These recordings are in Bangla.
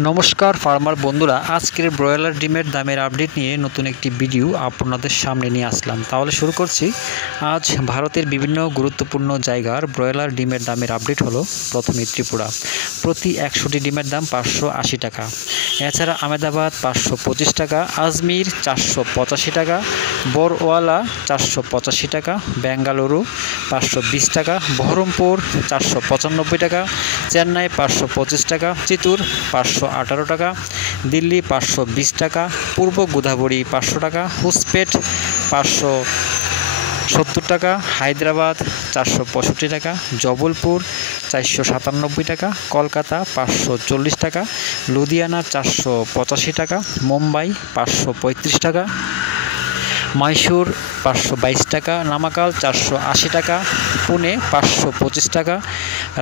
নমস্কার ফার্মার বন্ধুরা, আজকের ব্রয়লার ডিমের দামের আপডেট নিয়ে নতুন একটি ভিডিও আপনাদের সামনে নিয়ে আসলাম। তাহলে শুরু করছি। আজ ভারতের বিভিন্ন গুরুত্বপূর্ণ জায়গার ব্রয়লার ডিমের দামের আপডেট হলো। প্রথমে ত্রিপুরা, প্রতি 100টি ডিমের দাম 580 টাকা। এছাড়া আহমেদাবাদ 525 টাকা, আজমির 485 টাকা, বড়ওয়ালা 485 টাকা, বেঙ্গালুরু 520 টাকা, বহরমপুর 495 টাকা, চেন্নাই 525 টাকা, চিত্তুর 518 টাকা, দিল্লি 520 টাকা, পূর্ব গোদাবরী 500 টাকা, হুসপেট 570 টাকা, হায়দ্রাবাদ 465 টাকা, জবলপুর 497 টাকা, কলকাতা 540 টাকা, লুধিয়ানা 485 টাকা, মুম্বাই 535 টাকা, মহীশূর 522 টাকা, নামাকাল 480 টাকা, পুনে 525 টাকা,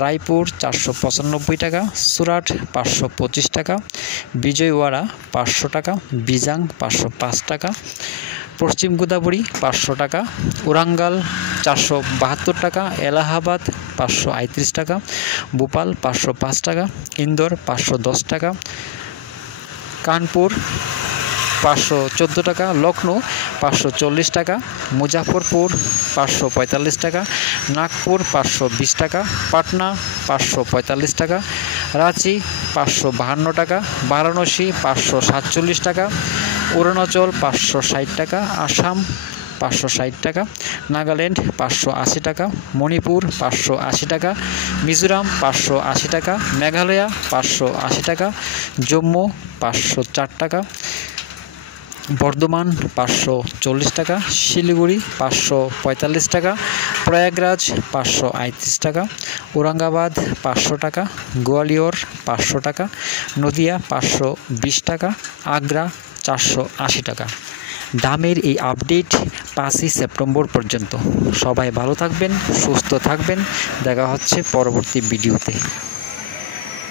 রায়পুর 495 টাকা, সুরাট 525 টাকা, বিজয়ওয়াড়া 500 টাকা, বিজাং 505 টাকা, পশ্চিম গোদাবরী 500 টাকা, ওরাঙ্গাল 472 টাকা, এলাহাবাদ 538 টাকা, ভোপাল 505 টাকা, ইন্দোর 510 টাকা, কানপুর 514 টাকা, লখনৌ 540 টাকা, মুজাফরপুর 545 টাকা, নাগপুর 520 টাকা, পাটনা 545 টাকা, রাঁচি 552 টাকা, বারাণসী 547 টাকা, অরুণাচল 560 টাকা, আসাম 560 টাকা, নাগাল্যান্ড 580 টাকা, মণিপুর 580 টাকা, মিজোরাম 580 টাকা, মেঘালয় 580 টাকা, জম্মু 504 টাকা, বর্ধমান 540 টাকা, শিলিগুড়ি 545 টাকা, প্রয়াগরাজ 538 টাকা, ঔরঙ্গাবাদ 500 টাকা, গোয়ালিয়র 500 টাকা, নদিয়া 520 টাকা, আগ্রা 480 টাকা। দামের এই আপডেট 5ই সেপ্টেম্বর পর্যন্ত। সবাই ভালো থাকবেন, সুস্থ থাকবেন। দেখা হচ্ছে পরবর্তী ভিডিওতে।